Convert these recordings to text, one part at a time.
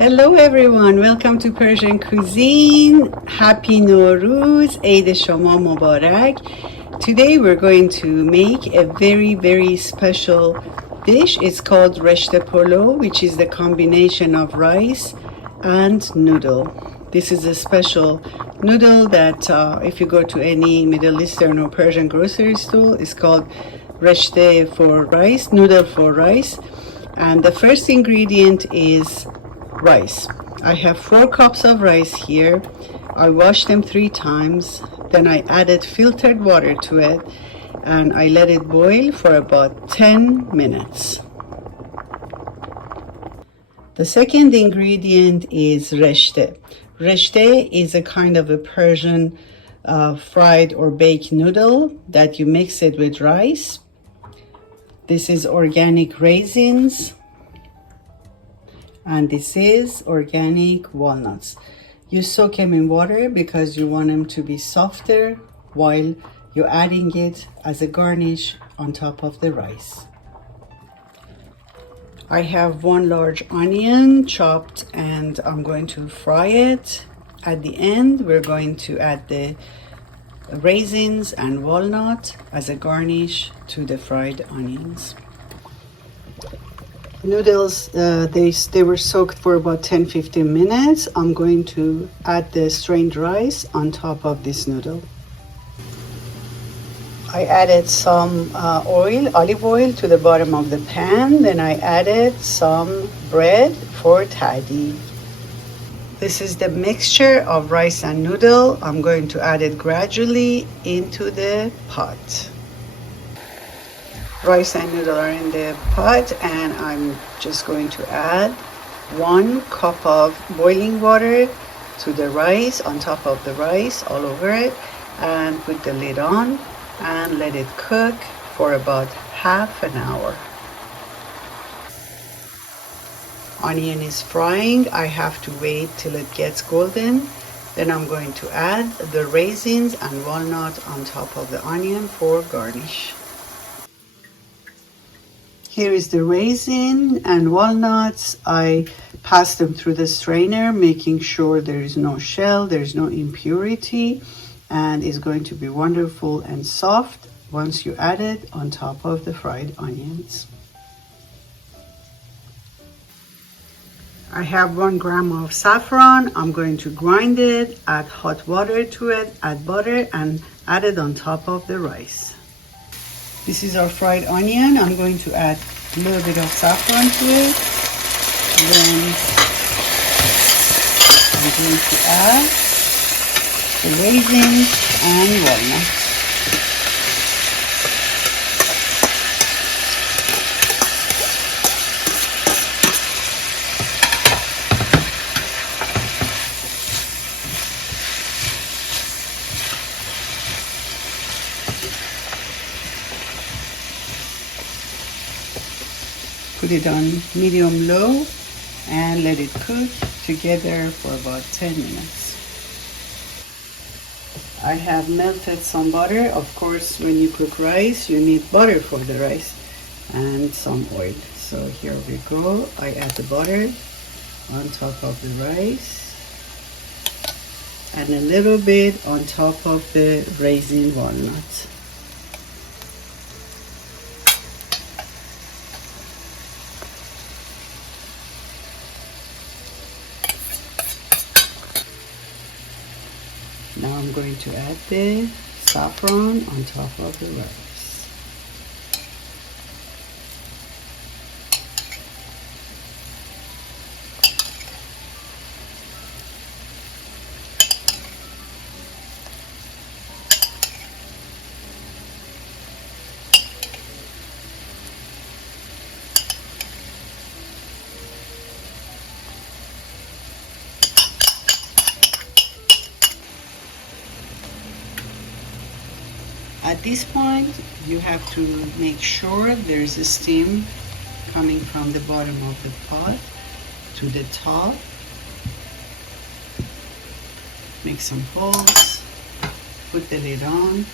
Hello everyone, welcome to Persian cuisine. Happy Nowruz, Eid Shoma Mubarak. Today we're going to make a very special dish. It's called Reshteh Polo, which is the combination of rice and noodle. This is a special noodle that if you go to any Middle Eastern or Persian grocery store, it's called Reshteh for rice, noodle for rice. And the first ingredient is rice. I have 4 cups of rice here. I washed them 3 times. Then I added filtered water to it and I let it boil for about 10 minutes. The second ingredient is reshteh. Reshteh is a kind of a Persian fried or baked noodle that you mix it with rice. This is organic raisins. And this is organic walnuts. You soak them in water because you want them to be softer while you're adding it as a garnish on top of the rice. I have 1 large onion chopped and I'm going to fry it. At the end, we're going to add the raisins and walnut as a garnish to the fried onions. Noodles, they were soaked for about 10-15 minutes. I'm going to add the strained rice on top of this noodle. I added some olive oil to the bottom of the pan. Then I added some bread for tahdig. This is the mixture of rice and noodle. I'm going to add it gradually into the pot. Rice and noodle are in the pot and I'm just going to add 1 cup of boiling water to the rice, on top of the rice, all over it, and put the lid on and let it cook for about half an hour. Onion is frying. I have to wait till it gets golden. Then I'm going to add the raisins and walnut on top of the onion for garnish. Here is the raisin and walnuts. I pass them through the strainer, making sure there is no shell, there is no impurity, and it's going to be wonderful and soft once you add it on top of the fried onions. I have 1 gram of saffron. I'm going to grind it, add hot water to it, add butter, and add it on top of the rice. This is our fried onion. I'm going to add a little bit of saffron to it. Then I'm going to add the raisins and walnuts. Put it on medium-low and let it cook together for about 10 minutes. I have melted some butter. Of course, when you cook rice, you need butter for the rice and some oil. So here we go. I add the butter on top of the rice and a little bit on top of the raisin walnuts. Now I'm going to add the saffron on top of the rice. At this point, you have to make sure there's a steam coming from the bottom of the pot to the top. Make some holes, put the lid on,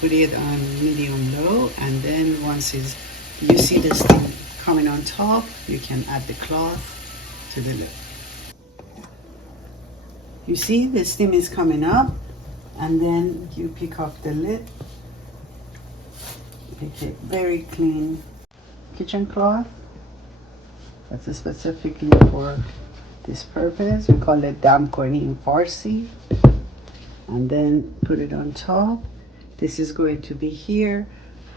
put it on medium-low, and then once you see the steam coming on top, you can add the cloth to the lid. You see the steam is coming up, and then you pick up the lid. Pick a very clean kitchen cloth. That's specifically for this purpose. We call it dam kori in Farsi. And then put it on top. This is going to be here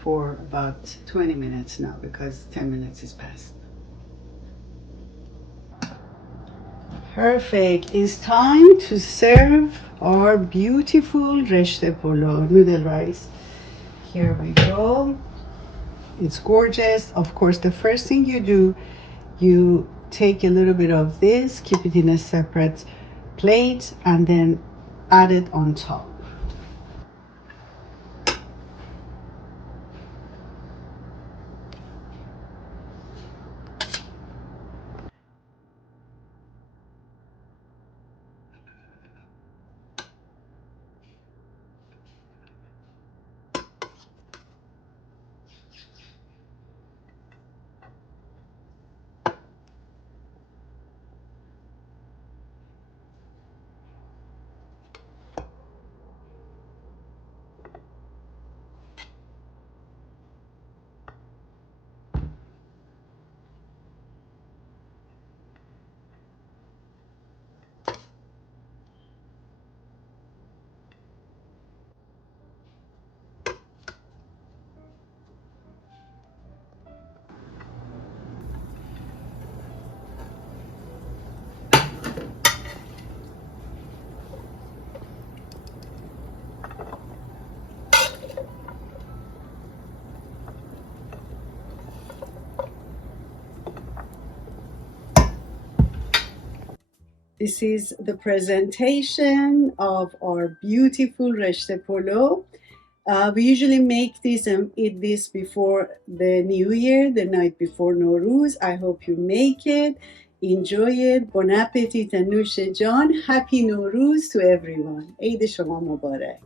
for about 20 minutes now because 10 minutes is past. Perfect. It's time to serve our beautiful Reshteh Polo noodle rice. Here we go. It's gorgeous. Of course, the first thing you do, you take a little bit of this, keep it in a separate plate, and then add it on top. This is the presentation of our beautiful Reshteh Polo. We usually make this and eat this before the New Year, the night before Nowruz. I hope you make it, enjoy it. Bon appetit and noosh jan. Happy Nowruz to everyone. Eid Shoma Mubarak.